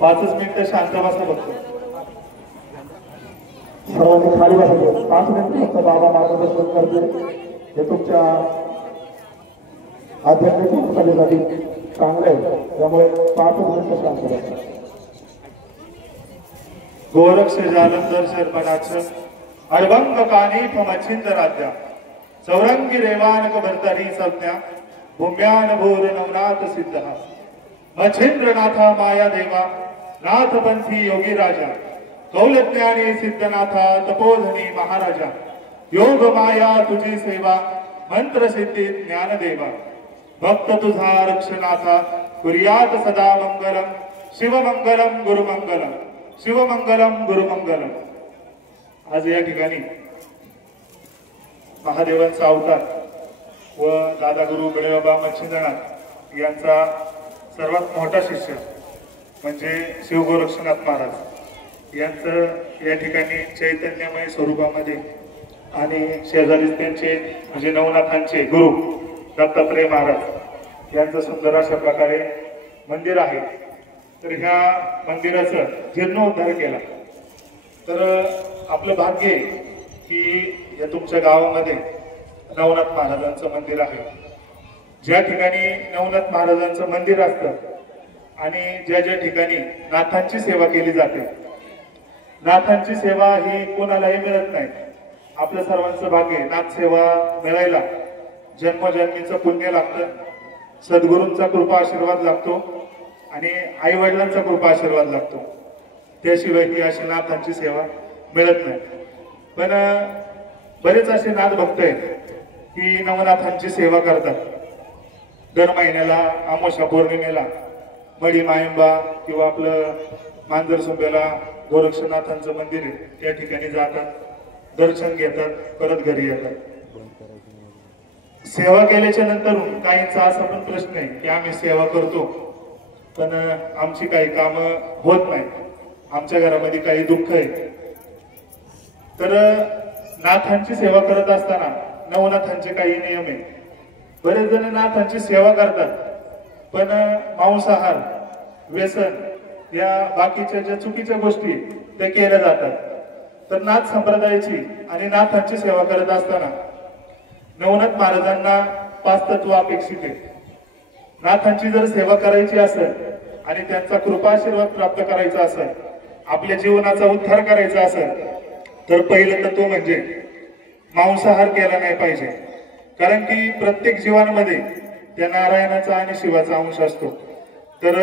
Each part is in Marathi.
5 मिनिटं शांत बसा बघतो. सर्वांनी खाली बसायचे. 5 मिनिटं फक्त बाबा मार्गदर्शन करतील. हे तुमच्या आध्यात्मिक वाटचालीसाठी चांगलं आहे, त्यामुळे 5 मिनिटं शांत बसा. गोरक्ष जालंधर शर्मनाच अडभंग कानिफ मच्छिंदराध्या चौरंगी रेवानक भरतरी संज्ञा भूम्यान भूर नवनाथ सिद्ध मच्छिंद्रनाथा माया देवा नाथपंथी योगी राजा कौलज्ञानी सिद्धनाथा तपोधनी महाराजा योग माया तुझी सेवा मंत्र सिद्धी ज्ञान देवा भक्त तुझा रक्षनाथा कुर्यात सदा मंगलम शिवमंगलम गुरुमंगलम शिवमंगलम गुरुमंगलम. आज या ठिकाणी महादेवांचा अवतार व दादा गुरु गडेबाबा मच्छिंद्रनाथ यांचा सर्वात मोठा शिष्य म्हणजे शिवगोरक्षनाथ महाराज यांचं या ठिकाणी चैतन्यमय स्वरूपामध्ये आणि शेजारीच त्यांचे म्हणजे नवनाथांचे गुरु दत्तात्रय महाराज यांचं सुंदर अशा प्रकारे मंदिर आहे. तर ह्या मंदिराचं जीर्णोद्धार केला तर आपलं भाग्य आहे की या तुमच्या गावामध्ये नवनाथ महाराजांचं मंदिर आहे. ज्या ठिकाणी नवनाथ महाराजांचं मंदिर असतं आणि ज्या ज्या ठिकाणी नाथांची सेवा केली जाते, नाथांची सेवा ही कोणालाही मिळत नाही. आपल्या सर्वांचं भाग्य आहे. नाथ सेवा मिळायला जन्मजन्मीचं पुण्य लागतं, सद्गुरूंचा कृपा आशीर्वाद लागतो आणि आई वडिलांचा कृपा आशीर्वाद लागतो. त्याशिवाय ही अशी नाथांची सेवा मिळत नाही. पण बरेच असे नाथ भक्त आहेत की नवनाथांची सेवा करतात. दर महिन्याला अमावस्या पौर्णिमेला मडी मायंबा किंवा आपलं मांजरसुंब्याला गोरक्षनाथांचं मंदिर आहे त्या ठिकाणी जातात, दर्शन घेतात, परत घरी येतात. सेवा केल्याच्या नंतर काहींचा असा पण प्रश्न आहे की आम्ही सेवा करतो पण आमची काही कामं होत नाही, आमच्या घरामध्ये काही दुःख आहे. तर नाथांची सेवा करत असताना नवनाथांचे काही नियम आहे. बरेच जण नाथांची सेवा करतात पण मांसाहार, व्यसन या बाकीच्या ज्या चुकीच्या गोष्टी त्या केल्या जातात. तर नाथ संप्रदायाची आणि नाथांची सेवा करत असताना नवनाथ महाराजांना 5 तत्व अपेक्षित आहे. नाथांची जर सेवा करायची असेल आणि त्यांचा कृपाशीर्वाद प्राप्त करायचा असेल, आपल्या जीवनाचा उद्धार करायचा असेल तर पहिलं तत्व म्हणजे मांसाहार केला नाही पाहिजे. कारण की प्रत्येक जीवांमध्ये त्या नारायणाचा आणि शिवाचा अंश असतो. तर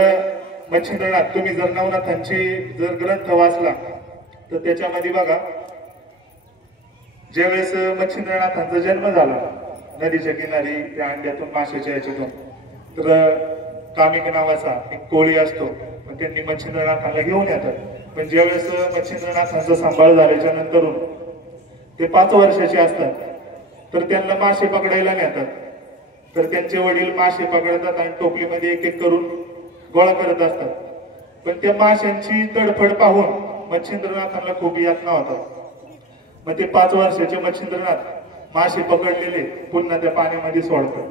मच्छिंद्रनाथ तुम्ही जर नवनाथांची जर ग्रंथ वाचला तर त्याच्यामध्ये बघा, ज्यावेळेस मच्छिंद्रनाथांचा जन्म झाला नदीच्या किनारी त्या अंड्यातून माशाच्या याच्यातून, तर कामिक नावाचा एक कोळी असतो, त्यांनी मच्छिंद्रनाथांना घेऊन येतात. पण ज्यावेळेस मच्छिंद्रनाथांचा सांभाळ झाल्याच्या नंतर ते 5 वर्षाचे असतात तर त्यांना मासे पकडायला नेतात. तर त्यांचे वडील मासे पकडतात आणि टोपलीमध्ये एक एक करून गोळा करत असतात. पण त्या माशांची तडफड पाहून मच्छिंद्रनाथांना खूप यातना होतात. मग ते 5 वर्षाचे मच्छिंद्रनाथ मासे पकडलेले पुन्हा त्या पाण्यामध्ये सोडतात.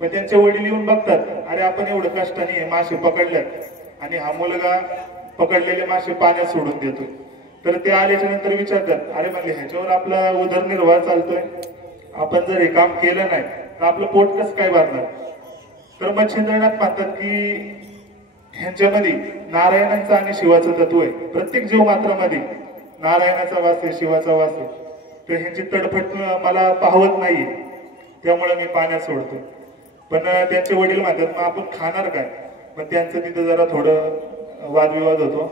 मग त्यांचे वडील येऊन बघतात, अरे आपण एवढं कष्टाने मासे पकडल्यात आणि हा मुलगा पकडलेले मासे पाण्यात सोडून देतोय. तर ते आल्याच्या नंतर विचारतात, अरे म्हणजे ह्याच्यावर आपला उदरनिर्वाह चालतोय, आपण जर हे काम केलं नाही तर आपलं पोट कसं काय भरणार. तर मच्छिंद्रनाथ म्हणतात की ह्यांच्यामध्ये नारायणांचं आणि शिवाचं तत्व आहे. प्रत्येक जीव मात्रामध्ये नारायणाचा वास आहे, शिवाचा वास आहे. तर ह्यांची तडफड मला पाहवत नाहीये, त्यामुळे मी पाण्यात सोडतो. पण त्यांचे वडील म्हणतात मग आपण खाणार काय. मग त्यांचं तिथं जरा थोडं वादविवाद होतो.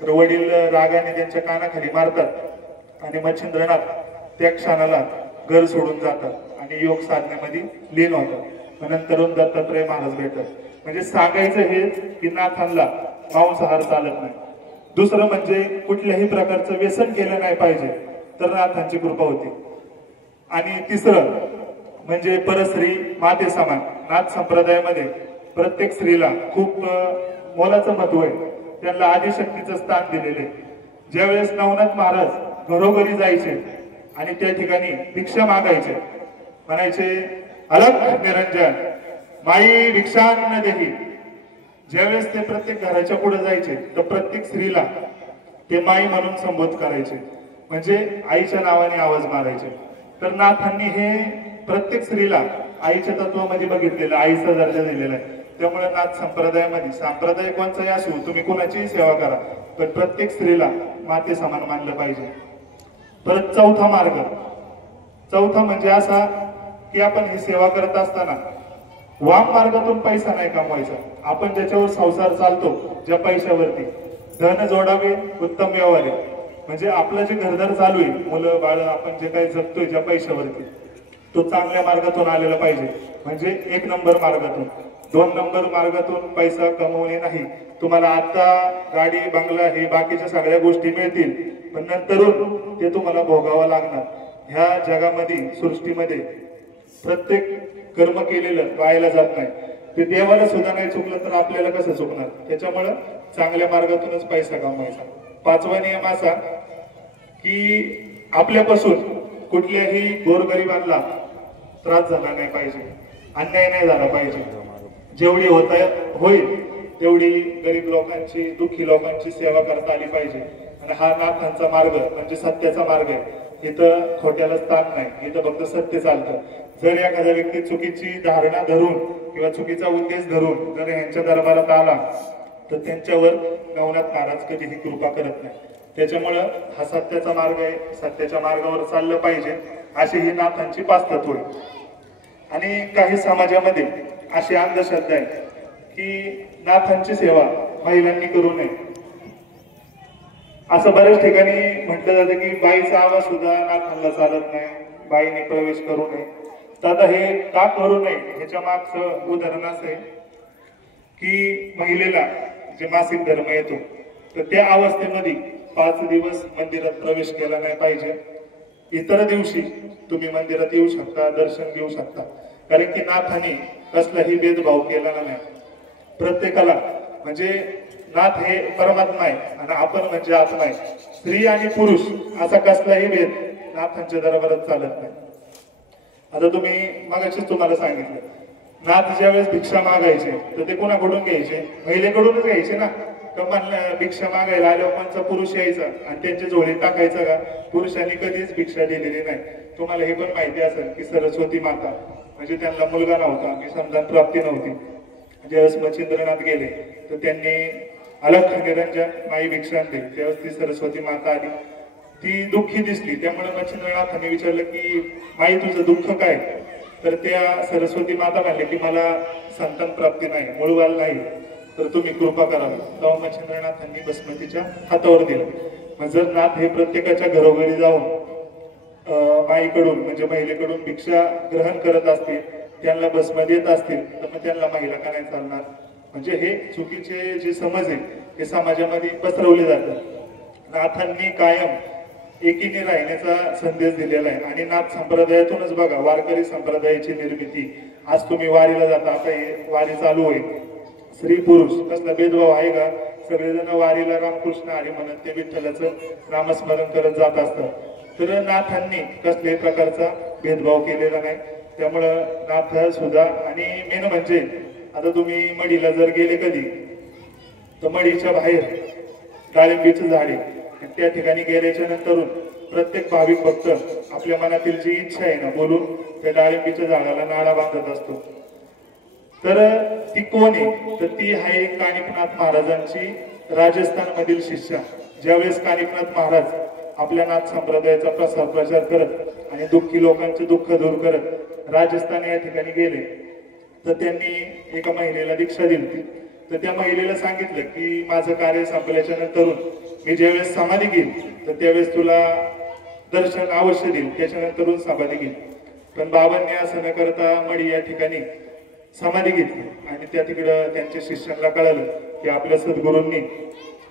तर वडील रागाने त्यांच्या कानाखाली मारतात आणि मच्छिंद्रनाथ त्या क्षणाला घर सोडून जातात आणि योग साधनेमध्ये लीन होतात. नंतर दत्तात्रय महाराज भेटतात. म्हणजे सांगायचं हे की नाथांना मांसाहार चालत नाही. दुसरं म्हणजे कुठल्याही प्रकारचं व्यसन केलं नाही पाहिजे तर नाथांची कृपा होती. आणि तिसरं म्हणजे परस्त्री माते समान. नाथ संप्रदायामध्ये प्रत्येक स्त्रीला खूप मोलाचं महत्व आहे. त्यांना आदिशक्तीचं स्थान दिलेले. ज्यावेळेस नवनाथ महाराज घरोघरी जायचे आणि त्या ठिकाणी भिक्षा मागायचे, म्हणायचे अलख निरंजन माई भिक्षान्न देही. ज्यावेळेस ते प्रत्येक घराच्या पुढे जायचे तर प्रत्येक स्त्रीला ते माई म्हणून संबोध करायचे, म्हणजे आईच्या नावाने आवाज मारायचे. तर नाथांनी हे प्रत्येक स्त्रीला आईच्या तत्वामध्ये बघितलेलं, आईचा दर्जा दिलेला आहे. त्यामुळे नाथ संप्रदायामध्ये संप्रदाय कोणताही असू, तुम्ही कोणाचीही सेवा करा, पण प्रत्येक स्त्रीला माते समान मानलं पाहिजे. परत चौथा म्हणजे असा की आपण ही सेवा करत असताना वाम मार्गातून पैसा नाही कमवायचा. आपण ज्याच्यावर संसार चालतो, ज्या पैशावरती धन जोडावे उत्तम व्यवहार, म्हणजे आपलं जे घरदार चालू आहे, मुलं बाळ, आपण जे काही जगतोय ज्या पैशावरती, तो चांगल्या मार्गातून आलेला पाहिजे. म्हणजे 1 नंबर मार्गातून. 2 नंबर मार्गातून पैसा कमवणे नाही. तुम्हाला आता गाडी बंगला हे बाकीच्या सगळ्या गोष्टी मिळतील, पण नंतरून ते तुम्हाला भोगावं लागणार. ह्या जगामध्ये, सृष्टीमध्ये प्रत्येक कर्म केलेलं वायाला जात नाही. ते देवाला सुद्धा नाही चुकलं तर आपल्याला कसं चुकणार. त्याच्यामुळं चांगल्या मार्गातूनच पैसा कमवायचा. 5वा नियम असा की आपल्यापासून कुठल्याही गोरगरिबांना त्रास झाला नाही पाहिजे, अन्याय नाही झाला पाहिजे. जेवढी होईल तेवढी गरीब लोकांची, दुःखी लोकांची सेवा करता आली पाहिजे. आणि हा नाथांचा मार्ग म्हणजे सत्याचा मार्ग आहे. इथं खोट्याला स्थान नाही, इथं फक्त सत्य चालतं. जर एखाद्या व्यक्ती चुकीची धारणा धरून किंवा चुकीचा उद्देश धरून जर यांच्या दरबारात आला तर त्यांच्यावर नवनाथ महाराज कधीही कृपा करत नाही. त्याच्यामुळं हा सत्याचा मार्ग आहे, सत्याच्या मार्गावर चाललं पाहिजे, अशी ही नाथांची 5 तत्वे. आणि काही समाजामध्ये अशी अंधश्रद्धा आहे की नाथांची सेवा महिलांनी करू नये. असं बऱ्याच ठिकाणी म्हटलं जातं की बाईचा आवाज सुद्धा नाथांना चालत नाही, बाईने प्रवेश करू नये. तर आता हे का करू नये ह्याच्या मागचं उदाहरण असं आहे की महिलेला जे मासिक धर्म येतो तर त्या अवस्थेमध्ये 5 दिवस मंदिरात प्रवेश केला नाही पाहिजे. इतर दिवशी तुम्ही मंदिरात येऊ शकता, दर्शन घेऊ शकता, कारण की नाथाने कसलाही भेदभाव केला नाही. प्रत्येकाला, म्हणजे नाथ हे परमात्मा आहे आणि आपण म्हणजे आत्मा आहे. स्त्री आणि पुरुष असा कसलाही भेद नाथांच्या दरबारात चालत नाही. आता तुम्ही मगाशीच तुम्हाला सांगितलं, नाथ ज्या वेळेस भिक्षा मागायचे तर ते कोणाकडून घ्यायचे? महिलेकडूनच घ्यायचे ना. तर म्हणलं भिक्षा मागायला आल्यावर कोणचा पुरुष यायचा आणि त्यांच्या झोळीत टाकायचा का? पुरुषांनी कधीच भिक्षा दिलेली नाही. तुम्हाला हे पण माहिती असेल की सरस्वती माता, म्हणजे त्यांना मुलगा नव्हता, की संतान प्राप्ती नव्हती, ज्यावेळेस मच्छिंद्रनाथ गेले तर त्यांनी अलख निरंजन माई भिक्षा दिली. त्यावेळेस ती सरस्वती माता आली, ती दुःखी दिसली. त्यामुळे मच्छिंद्रनाथांनी विचारलं की माई तुझं दुःख काय? तर त्या सरस्वती माता म्हणले की मला संतान प्राप्ती नाही, मुळबाल नाही, तर तुम्ही कृपा करावी. तेव्हा मच्छिंद्रनाथांनी बसमतीच्या हातावर दिलं. मग जर नाथ हे प्रत्येकाच्या घरोघरी जाऊन माईकडून म्हणजे महिलेकडून भिक्षा ग्रहण करत असतील, त्यांना भस्म देत असतील, तर मग त्यांना महिला का नाही चालणार? म्हणजे हे चुकीचे जे समज आहे हे समाजामध्ये पसरवले जातात. नाथांनी कायम एकीने राहण्याचा संदेश दिलेला आहे. आणि नाथ संप्रदायातूनच बघा वारकरी संप्रदायाची निर्मिती. आज तुम्ही वारीला जाता, आता हे वारी चालू होईल, स्त्री पुरुष कसला भेदभाव आहे का? सगळेजण वारीला रामकृष्ण हरी म्हणत ते विठ्ठलाचं नामस्मरण करत जात असतात. तर नाथांनी कसल्याही प्रकारचा भेदभाव केलेला नाही. त्यामुळं नाथ सुद्धा, आणि मेन म्हणजे आता तुम्ही मडीला जर गेले कधी तर मडीच्या बाहेर डाळिंबीचं झाड आहे. त्या ठिकाणी गेल्याच्या नंतर प्रत्येक भाविक भक्त आपल्या मनातील जी इच्छा आहे ना बोलून त्या डाळिंबीच्या झाडाला नाळा बांधत असतो. तर ती कोण आहे? तर ती आहे कानिफनाथ महाराजांची राजस्थान मधील शिष्या. ज्यावेळेस कानिफनाथ महाराज आपल्या नाथ संप्रदायाचा प्रचार करत आणि दुःखी लोकांचे दुःख दूर करत राजस्थान या ठिकाणी गेले तर त्यांनी एका महिलेला दीक्षा दिली. तर त्या महिलेला सांगितलं की माझं कार्य संपल्याच्या नंतर मी ज्यावेळेस समाधी घेईल तर त्यावेळेस तुला दर्शन अवश्य देईल, त्याच्यानंतर समाधी घेईल. पण बाबांनी असं न करता मडी या ठिकाणी समाधी घेतली आणि त्या तिकडं त्यांच्या शिष्यांना कळालं की आपल्या सद्गुरूंनी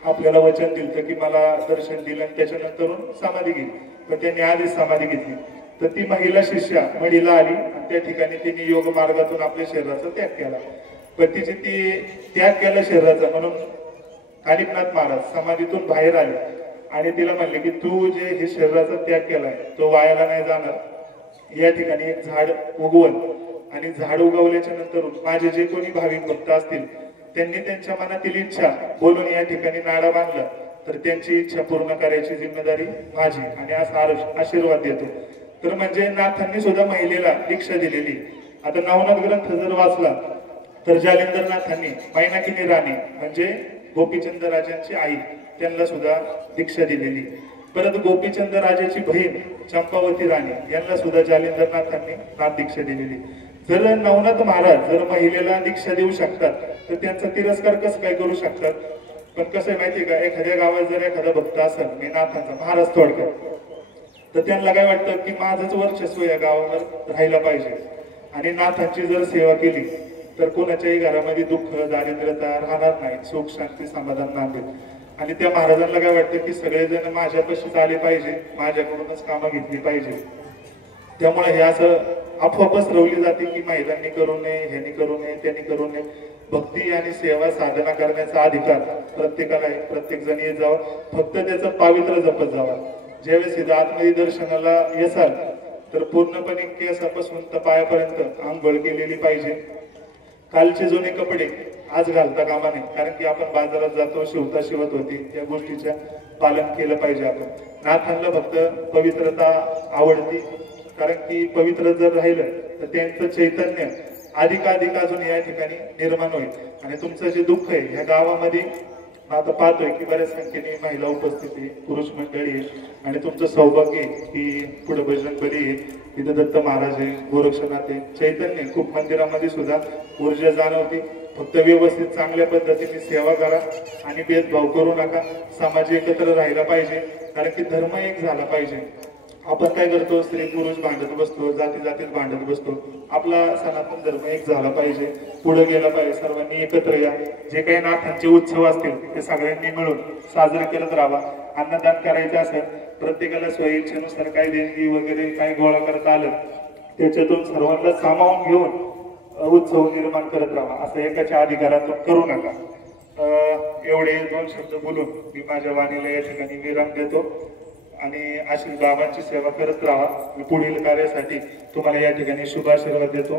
आपल्याला वचन दिलं की मला दर्शन दिलं आणि त्याच्यानंतर समाधी घेईल. पण त्यांनी आधीच समाधी घेतली. तर ती महिला शिष्या मडीला आली आणि त्या ठिकाणी तिने योग मार्गातून आपल्या शरीराचा त्याग केला. पण तिची ती त्याग केला शरीराचा म्हणून कानिफनाथ महाराज समाधीतून बाहेर आले आणि तिला म्हणले की तू जे हे शरीराचा त्याग केलाय तो वायाला नाही जाणार. या ठिकाणी एक झाड उगवल आणि झाड उगवल्याच्या नंतर माझे जे कोणी भाविक भक्त असतील त्यांनी त्यांच्या मनातील इच्छा बोलून या ठिकाणी नाडा बांधला तर त्यांची इच्छा पूर्ण करायची जिम्मेदारी माझी आणि असा आशीर्वाद देतो. तर म्हणजे नाथांनी सुद्धा महिलेला दीक्षा दिलेली. आता नवनाथ ग्रंथ जर वाचला तर जालिंदरनाथांनी मैनाकिनी राणी म्हणजे गोपीचंद राजांची आई त्यांना सुद्धा दीक्षा दिलेली. परत गोपीचंद राजाची बहीण चंपावती राणी यांना सुद्धा जालिंदरनाथांनी नाथ दीक्षा दिलेली. जर नवनाथ महाराज जर महिलेला दीक्षा देऊ शकतात तर त्यांचा तिरस्कार कसं काय करू शकतात? पण कसं आहे माहितीये का, एखाद्या गावात जर एखादा भक्त असेल मी नाथांचा महाराज थोडक्यात तर त्यांना काय वाटतं की माझंच वर्चस्व या गावावर राहायला पाहिजे आणि नाथांची जर सेवा केली तर कोणाच्याही घरामध्ये दुःख दारिद्र्यता राहणार नाही, सुख शांती समाधान नांदेल. आणि त्या महाराजांना काय वाटतं की सगळेजण माझ्यापाशीच आले पाहिजे, माझ्याकडूनच कामं घेतली पाहिजे. त्यामुळे हे असं अफवा पसरवली जाते की महिलांनी करू नये, ह्यांनी करू नये, त्यांनी करू नये. भक्ती आणि सेवा साधना करण्याचा अधिकार प्रत्येकाला आहे. प्रत्येक जण येत जावं, फक्त त्याचं पावित्र्य जपत जावा. ज्यावेळेस इथं आतमध्ये दर्शनाला येसाल तर पूर्णपणे केसापासून तर पायापर्यंत आंघोळ केलेली पाहिजे. कालचे जुने कपडे आज घालता कामा नये, कारण की आपण बाजारात जातो, शिवता शिवत होती, त्या गोष्टीचं पालन केलं पाहिजे. आपण नाथांना फक्त पवित्रता आवडती, कारण की पवित्र जर राहिलं तर त्यांचं चैतन्य अधिकाधिक अजून या ठिकाणी निर्माण होईल. आणि तुमचं जे दुःख आहे ह्या गावामध्ये आता पाहतोय की बऱ्याच संख्येने महिला उपस्थित आहे, पुरुष मंडळी आहे आणि तुमचं सौभाग्य आहे की पुढे बजरंगबली आहे, तिथं दत्त महाराज आहे, गोरक्षनाथ आहे, चैतन्य आहे. खूप मंदिरामध्ये सुद्धा ऊर्जा जाणवते. फक्त व्यवस्थित चांगल्या पद्धतीने सेवा करा आणि भेदभाव करू नका. समाज एकत्र राहिला पाहिजे, कारण की धर्म एक झाला पाहिजे. आपण काय करतो, स्त्री पुरुष भांडत बसतो, जाती जातीत भांडत बसतो. आपला सनातन धर्म एक झाला पाहिजे, पुढे गेला पाहिजे. सर्वांनी एकत्र या. जे काही नाथांचे उत्सव असतील ते सगळ्यांनी मिळून साजरे करत राहा. अन्नदान करायचं असेल, प्रत्येकाला स्वइच्छेनुसार काही देणगी वगैरे काही गोळा करता आलं त्याच्यातून सर्वांना सामावून घेऊन उत्सव निर्माण करत राहा. असं एकाच्या अधिकारातून करू नका. एवढे 2 शब्द बोलून मी माझ्या वाणीला या ठिकाणी विराम देतो आणि अशी बाबांची सेवा करत राहा. मी पुढील कार्यासाठी तुम्हाला या ठिकाणी शुभाशीर्वाद देतो.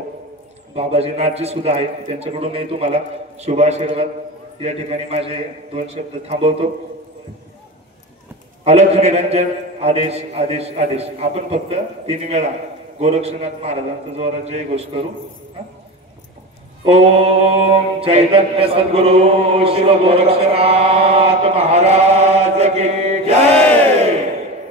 बाबाजी नाथजी सुद्धा आहेत, त्यांच्याकडूनही तुम्हाला शुभाशीर्वाद. या ठिकाणी माझे 2 शब्द थांबवतो. अलख निरंजन आदेश आदेश आदेश. आपण फक्त 3 वेळा गोरक्षनाथ महाराजांचा जोरात जय घोष करू. ओम चैतन्य सद्गुरु शिव गोरक्षनाथ महाराज की जय.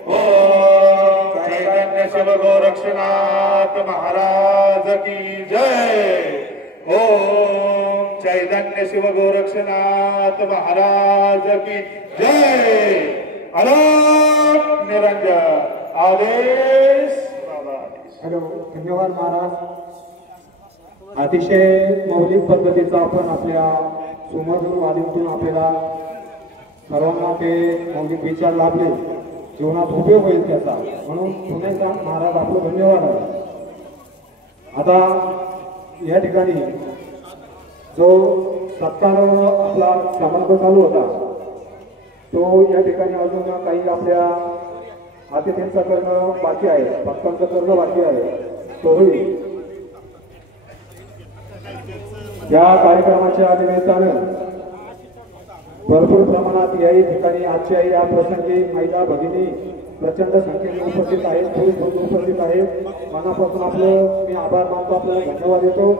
ओम चैतन्य शिव गोरक्षनाथ महाराज की जय. ओम चैतन्य शिव गोरक्षनाथ महाराज की जय. अलख निरंजन आदेश. हॅलो, धन्यवाद महाराज. अतिशय मौलिक पद्धतीचा आपण आपल्या सुमधुर वाणीतून आपल्याला सर्वांना ते मौलिक विचार लाभले, जीवनात उपयोग होईल त्याचा, म्हणून पुण्याचा महाराज आपलं धन्यवाद आहे. आता या ठिकाणी जो सत्कार आपला समारंभ चालू होता तो या ठिकाणी अजून काही आपल्या अतिथींचं करणं बाकी आहे, भक्तांचं करणं बाकी आहे, तो होईल. या कार्यक्रमाच्या निमित्तानं भरपूर प्रमाणात याही ठिकाणी आजच्या या प्रसंगी महिला भगिनी प्रचंड संख्येने उपस्थित आहेत, पुरुष बंधू उपस्थित आहेत. मनापासून आपलं मी आभार मानतो, आपल्याला धन्यवाद देतो.